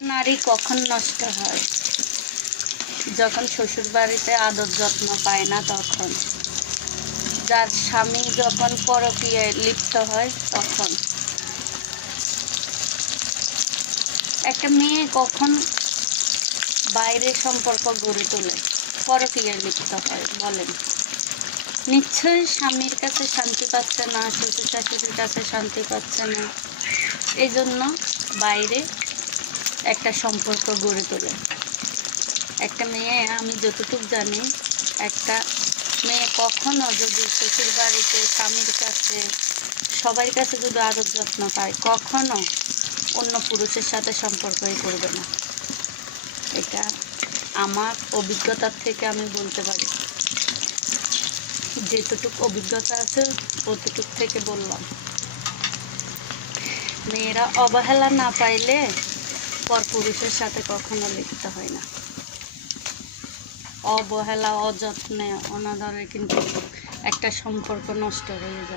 নারী কখন নষ্ট হয়? যখন শ্বশুর বাড়িতে আদর যত্ন পায় না তখন। যার স্বামী যখন পরকীয়ায় লিপ্ত হয় তখন। একটা মেয়ে কখন বাইরের সম্পর্ক গড়ে তোলে, পরকীয়ায় লিপ্ত হয় বলেন? নিশ্চয়ই স্বামীর কাছে শান্তি পাচ্ছে না, শ্বশুর শাশুড়ির কাছে শান্তি পাচ্ছে না, এই জন্য বাইরে একটা সম্পর্ক গড়ে তোলে। একটা মেয়ে, আমি যতটুকু জানি, একটা মেয়ে কখনো যদি শ্বশুর বাড়িতে স্বামীর কাছে সবার কাছে যদি আদর যত্ন পায়, কখনো অন্য পুরুষের সাথে সম্পর্কই করবে না। এটা আমার অভিজ্ঞতার থেকে আমি বলতে পারি। যেতটুকু অভিজ্ঞতা আছে অতটুক থেকে বললাম। মেয়েরা অবহেলা না পাইলে পরপুরুষের সাথে কখনো লিপ্ত হয় না। অবহেলা, অযত্নে, অনাদরে কিন্তু একটা সম্পর্ক নষ্ট হয়ে যায়।